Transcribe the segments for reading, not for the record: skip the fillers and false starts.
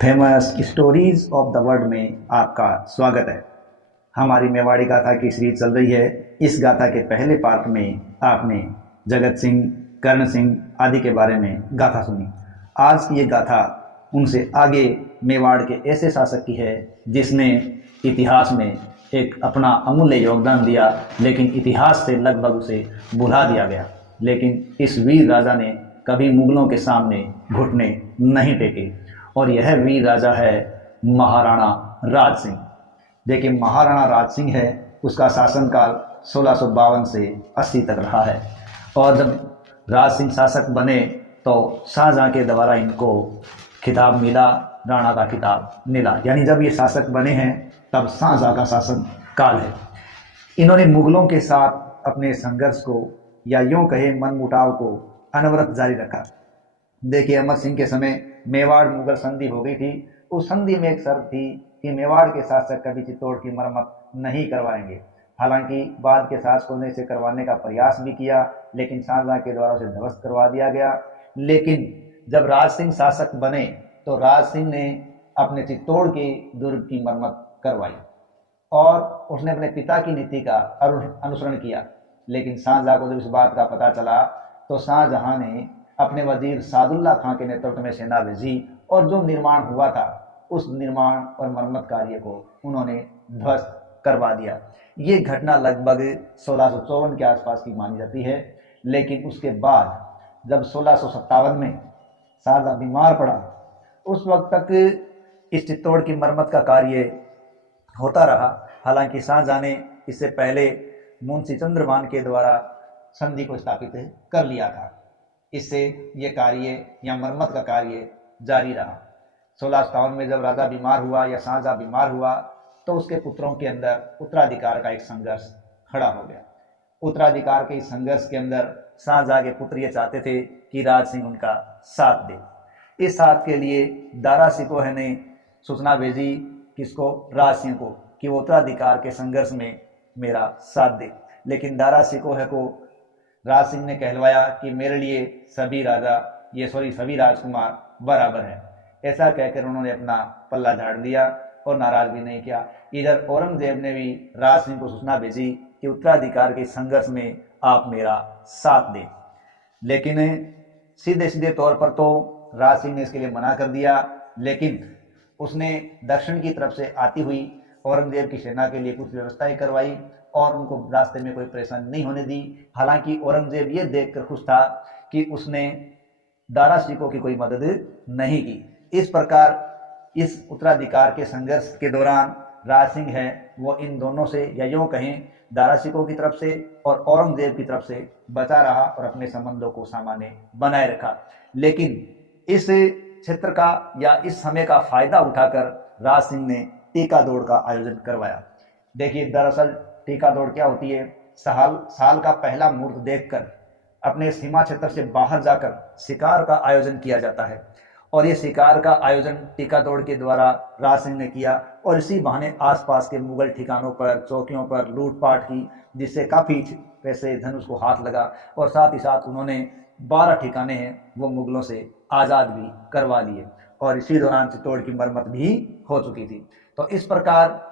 Famous stories of the world में आपका स्वागत है। हमारी मेवाड़ी गाथा की सीरीज चल रही है। इस गाथा के पहले पार्ट में आपने जगत सिंह, कर्ण सिंह आदि के बारे में गाथा सुनी। आज की ये गाथा उनसे आगे मेवाड़ के ऐसे शासक की है जिसने इतिहास में एक अपना अमूल्य योगदान दिया, लेकिन इतिहास से लगभग उसे भुला दिया गया। लेकिन इस वीर राजा ने कभी मुगलों के सामने घुटने नहीं टेके और यह वीर राजा है महाराणा राज सिंह। देखिए, महाराणा राज सिंह है, उसका शासनकाल 1652 से 80 तक रहा है। और जब राज सिंह शासक बने तो शाहजहां के द्वारा इनको खिताब मिला, राणा का खिताब मिला। यानी जब ये शासक बने हैं तब शाहजहां का शासन काल है। इन्होंने मुगलों के साथ अपने संघर्ष को या यूं कहे मनमुटाव को अनवरत जारी रखा। देखिए, अमर सिंह के समय मेवाड़ मुगल संधि हो गई थी। उस संधि में एक शर्त थी कि मेवाड़ के शासक कभी चित्तौड़ की मरम्मत नहीं करवाएंगे। हालांकि बाद के शासकों ने इसे करवाने का प्रयास भी किया, लेकिन शाहजहां के द्वारा उसे ध्वस्त करवा दिया गया। लेकिन जब राज सिंह शासक बने तो राज सिंह ने अपने चित्तौड़ के दुर्ग की मरम्मत करवाई और उसने अपने पिता की नीति का अनुसरण किया। लेकिन शाहजहां को जब इस बात का पता चला तो शाहजहां ने अपने वजीर सादुल्ला खां के नेतृत्व में सेना भेजी और जो निर्माण हुआ था उस निर्माण और मरम्मत कार्य को उन्होंने ध्वस्त करवा दिया। ये घटना लगभग 1654 के आसपास की मानी जाती है। लेकिन उसके बाद जब 1657 में शाहजहां बीमार पड़ा, उस वक्त तक इस चित्तौड़ की मरम्मत का कार्य होता रहा। हालांकि शाहजहां ने इससे पहले मुंशी चंद्रभान के द्वारा संधि को स्थापित कर लिया था। इससे ये कार्य या मरम्मत का कार्य जारी रहा। 1657 में जब राजा बीमार हुआ या शाहजहां बीमार हुआ तो उसके पुत्रों के अंदर उत्तराधिकार का एक संघर्ष खड़ा हो गया। उत्तराधिकार के इस संघर्ष के अंदर शाहजहां के पुत्र ये चाहते थे कि राज सिंह उनका साथ दे। इस साथ के लिए दारा सिकोह ने सूचना भेजी किसको? राज सिंह को, कि वो उत्तराधिकार के संघर्ष में मेरा साथ दे। लेकिन दारा सिकोह को राज सिंह ने कहलवाया कि मेरे लिए सभी राजकुमार बराबर हैं। ऐसा कहकर उन्होंने अपना पल्ला झाड़ दिया और नाराज भी नहीं किया। इधर औरंगजेब ने भी राज सिंह को सूचना भेजी कि उत्तराधिकार के संघर्ष में आप मेरा साथ दें। लेकिन सीधे सीधे तौर पर तो राज सिंह ने इसके लिए मना कर दिया। लेकिन उसने दक्षिण की तरफ से आती हुई औरंगजेब की सेना के लिए कुछ व्यवस्थाएं करवाई और उनको रास्ते में कोई परेशानी नहीं होने दी। हालांकि औरंगजेब ये देखकर खुश था कि उसने दारा सिकोह की कोई मदद नहीं की। इस प्रकार इस उत्तराधिकार के संघर्ष के दौरान राज सिंह है वो इन दोनों से, या यूं कहें दारा सिकोह की तरफ से और औरंगजेब की तरफ से बचा रहा और अपने संबंधों को सामान्य बनाए रखा। लेकिन इस क्षेत्र का या इस समय का फायदा उठाकर राज सिंह ने टीका दौड़ का आयोजन करवाया। देखिए, दरअसल टीका दौड़ क्या होती है? साल का पहला मुहूर्त देखकर अपने सीमा क्षेत्र से बाहर जाकर शिकार का आयोजन किया जाता है और ये शिकार का आयोजन टीका दौड़ के द्वारा राज सिंह ने किया और इसी बहाने आसपास के मुगल ठिकानों पर, चौकियों पर लूटपाट की, जिससे काफ़ी पैसे धन उसको हाथ लगा और साथ ही साथ उन्होंने 12 ठिकाने हैं वो मुगलों से आज़ाद भी करवा लिए और इसी दौरान चित्तौड़ की मरम्मत भी हो चुकी थी। तो इस प्रकार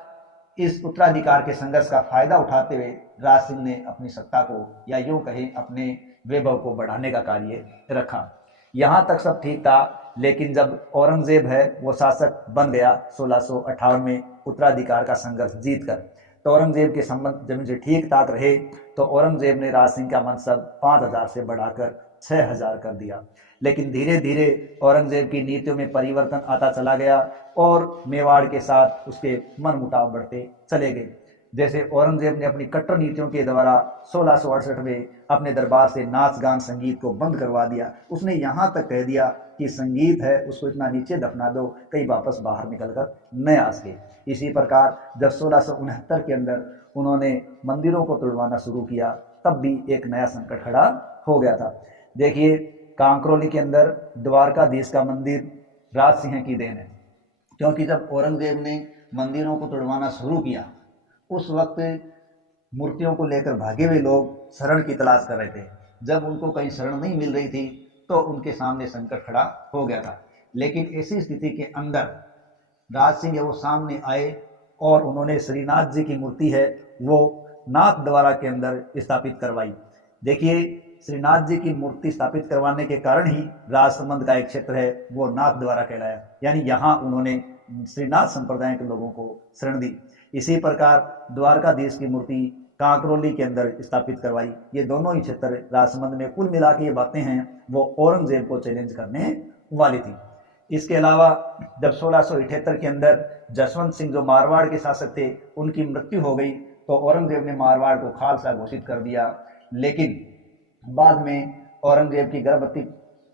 इस उत्तराधिकार के संघर्ष का फायदा उठाते हुए राज सिंह ने अपनी सत्ता को या यूं कहें अपने वैभव को बढ़ाने का कार्य रखा। यहाँ तक सब ठीक था। लेकिन जब औरंगजेब है वो शासक बन गया 1658 में उत्तराधिकार का संघर्ष जीतकर, तो औरंगजेब के संबंध जब इनसे ठीक ठाक रहे तो औरंगजेब ने राज सिंह का मनसब 5000 से बढ़ाकर 6000 कर दिया। लेकिन धीरे धीरे औरंगजेब की नीतियों में परिवर्तन आता चला गया और मेवाड़ के साथ उसके मनमुटाव बढ़ते चले गए। जैसे औरंगजेब ने अपनी कट्टर नीतियों के द्वारा 1668 में अपने दरबार से नाच गान संगीत को बंद करवा दिया। उसने यहाँ तक कह दिया कि संगीत है उसको इतना नीचे दफना दो कहीं वापस बाहर निकल कर न आ सके। इसी प्रकार जब 1669 के अंदर उन्होंने मंदिरों को तोड़वाना शुरू किया तब भी एक नया संकट खड़ा हो गया था। देखिए, कांकरोली के अंदर द्वारकाधीश का मंदिर राज सिंह की देन है, क्योंकि जब औरंगजेब ने मंदिरों को तोड़वाना शुरू किया उस वक्त मूर्तियों को लेकर भागे हुए लोग शरण की तलाश कर रहे थे। जब उनको कहीं शरण नहीं मिल रही थी तो उनके सामने संकट खड़ा हो गया था। लेकिन ऐसी स्थिति के अंदर राज सिंह है वो सामने आए और उन्होंने श्रीनाथ जी की मूर्ति है वो नाथ द्वारा के अंदर स्थापित करवाई। देखिए, श्रीनाथ जी की मूर्ति स्थापित करवाने के कारण ही राजसमंद का एक क्षेत्र है वो नाथ द्वारा कहलाया, यानी यहाँ उन्होंने श्रीनाथ संप्रदाय के लोगों को शरण दी। इसी प्रकार द्वारकाधीश की मूर्ति कांकरोली के अंदर स्थापित करवाई। ये दोनों ही क्षेत्र राजसमंद में, कुल मिला के ये बातें हैं वो औरंगजेब को चैलेंज करने वाली थी। इसके अलावा जब 1678 के अंदर जसवंत सिंह जो मारवाड़ के शासक थे उनकी मृत्यु हो गई तो औरंगजेब ने मारवाड़ को खालसा घोषित कर दिया। लेकिन बाद में औरंगजेब की गर्भवती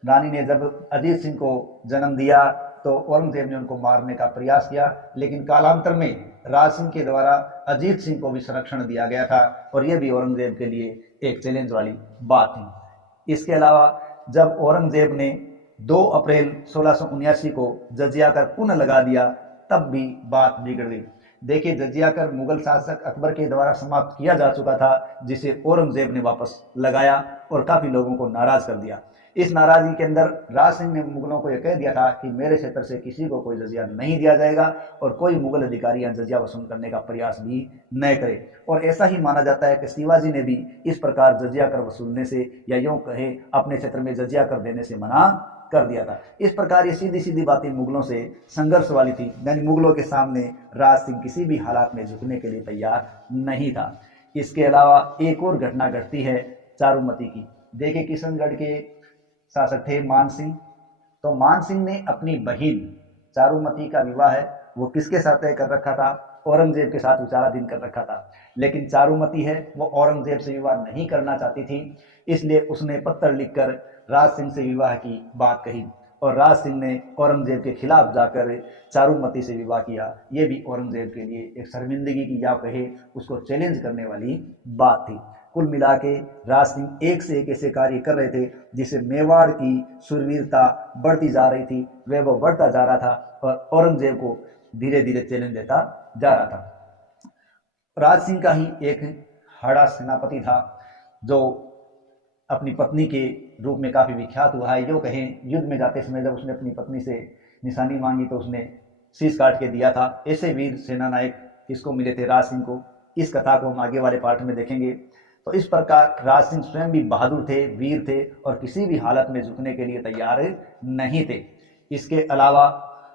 रानी ने जब अजीत सिंह को जन्म दिया तो औरंगजेब ने उनको मारने का प्रयास किया, लेकिन कालांतर में राज सिंह के द्वारा अजीत सिंह को भी संरक्षण दिया गया था और यह भी औरंगजेब के लिए एक चैलेंज वाली बात थी। इसके अलावा जब औरंगजेब ने 2 अप्रैल 1679 को जजिया कर पुनः लगा दिया तब भी बात बिगड़ गई। देखिए, जजिया कर मुगल शासक अकबर के द्वारा समाप्त किया जा चुका था जिसे औरंगजेब ने वापस लगाया और काफी लोगों को नाराज कर दिया। इस नाराजगी के अंदर राज सिंह ने मुगलों को यह कह दिया था कि मेरे क्षेत्र से किसी को कोई जजिया नहीं दिया जाएगा और कोई मुगल अधिकारी यहाँ जजिया वसूल करने का प्रयास भी न करे। और ऐसा ही माना जाता है कि शिवाजी ने भी इस प्रकार जजिया कर वसूलने से या यूं कहे अपने क्षेत्र में जजिया कर देने से मना कर दिया था। इस प्रकार ये सीधी सीधी बातें मुगलों से संघर्ष वाली थी, यानी मुगलों के सामने राज सिंह किसी भी हालात में झुकने के लिए तैयार नहीं था। इसके अलावा एक और घटना घटती है चारुमती की। देखिए, किशनगढ़ के शासक थे मान सिंह, तो मान सिंह ने अपनी बहिन चारुमती का विवाह है वो किसके साथ तय कर रखा था? औरंगजेब के साथ विचाराधीन कर रखा था। लेकिन चारुमती है वो औरंगजेब से विवाह नहीं करना चाहती थी, इसलिए उसने पत्र लिखकर राज सिंह से विवाह की बात कही और राज सिंह ने औरंगजेब के खिलाफ जाकर चारुमती से विवाह किया। ये भी औरंगजेब के लिए एक शर्मिंदगी की या कहे उसको चैलेंज करने वाली बात थी। कुल मिला के राज सिंह एक से एक ऐसे कार्य कर रहे थे जिससे मेवाड़ की सुरवीरता बढ़ती जा रही थी, वैभव बढ़ता जा रहा था और औरंगजेब को धीरे धीरे चैलेंज देता जा रहा था। राज सिंह का ही एक हड़ा सेनापति था जो अपनी पत्नी के रूप में काफी विख्यात हुआ है। जो कहें युद्ध में जाते समय जब उसने अपनी पत्नी से निशानी मांगी तो उसने शीश काट के दिया था। ऐसे वीर सेना नायक किसको मिले थे? राज सिंह को। इस कथा को हम आगे वाले पार्ट में देखेंगे। तो इस प्रकार राज सिंह स्वयं भी बहादुर थे, वीर थे और किसी भी हालत में झुकने के लिए तैयार नहीं थे। इसके अलावा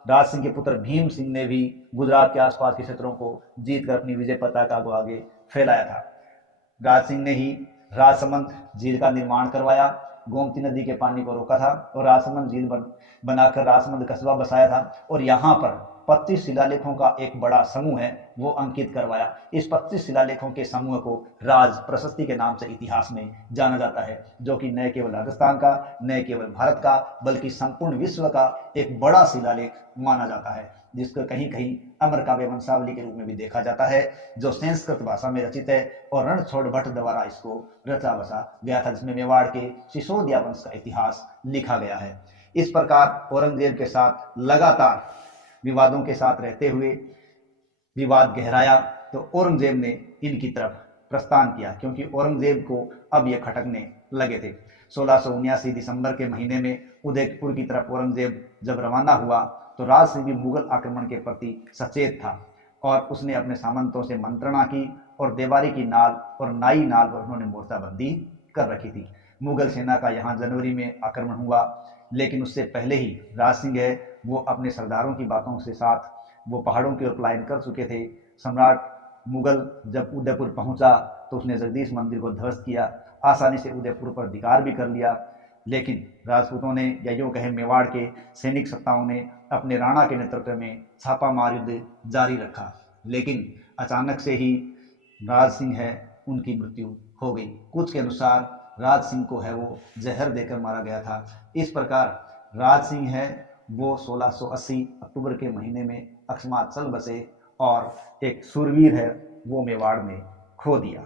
राज सिंह के पुत्र भीम सिंह ने भी गुजरात के आसपास के क्षेत्रों को जीतकर अपनी विजय पताका को आगे फैलाया था। राज सिंह ने ही राजसमंद झील का निर्माण करवाया, गोमती नदी के पानी को रोका था और राजसमंद झील बनाकर राजसमंद कस्बा बसाया था और यहाँ पर 25 शिलालेखों का एक बड़ा समूह है वो अंकित करवाया। इस 25 शिलालेखों के समूह को राज प्रशस्ति के नाम से इतिहास में जाना जाता है, जो कि न केवल राजस्थान का, न केवल भारत का, बल्कि संपूर्ण विश्व का एक बड़ा शिलालेख माना जाता है, जिसको कहीं कहीं अमर काव्य वंशावली के रूप में भी देखा जाता है, जो संस्कृत भाषा में रचित है और रणछोड़ भट्ट द्वारा इसको रचा बसा गया था, जिसमें मेवाड़ के सिसोदिया वंश का इतिहास लिखा गया है। इस प्रकार औरंगजेब के साथ लगातार विवादों के साथ रहते हुए विवाद गहराया तो औरंगजेब ने इनकी तरफ प्रस्थान किया, क्योंकि औरंगजेब को अब ये खटकने लगे थे। 1679 दिसंबर के महीने में उदयपुर की तरफ औरंगजेब जब रवाना हुआ तो राज सिंह भी मुगल आक्रमण के प्रति सचेत था और उसने अपने सामंतों से मंत्रणा की और देवारी की नाल और नाई नाल पर उन्होंने मोर्चाबंदी कर रखी थी। मुगल सेना का यहाँ जनवरी में आक्रमण हुआ, लेकिन उससे पहले ही राज सिंह है वो अपने सरदारों की बातों के साथ वो पहाड़ों की ओर पलायन कर चुके थे। सम्राट मुगल जब उदयपुर पहुंचा तो उसने जगदीश मंदिर को ध्वस्त किया, आसानी से उदयपुर पर अधिकार भी कर लिया। लेकिन राजपूतों ने या यूं कहें मेवाड़ के सैनिक सत्ताओं ने अपने राणा के नेतृत्व में छापामार युद्ध जारी रखा, लेकिन अचानक से ही राज सिंह है उनकी मृत्यु हो गई। कुछ के अनुसार राज सिंह को है वो जहर देकर मारा गया था। इस प्रकार राज सिंह है वो 1680 अक्टूबर के महीने में अकस्मात चल बसे और एक सूरवीर है वो मेवाड़ में खो दिया।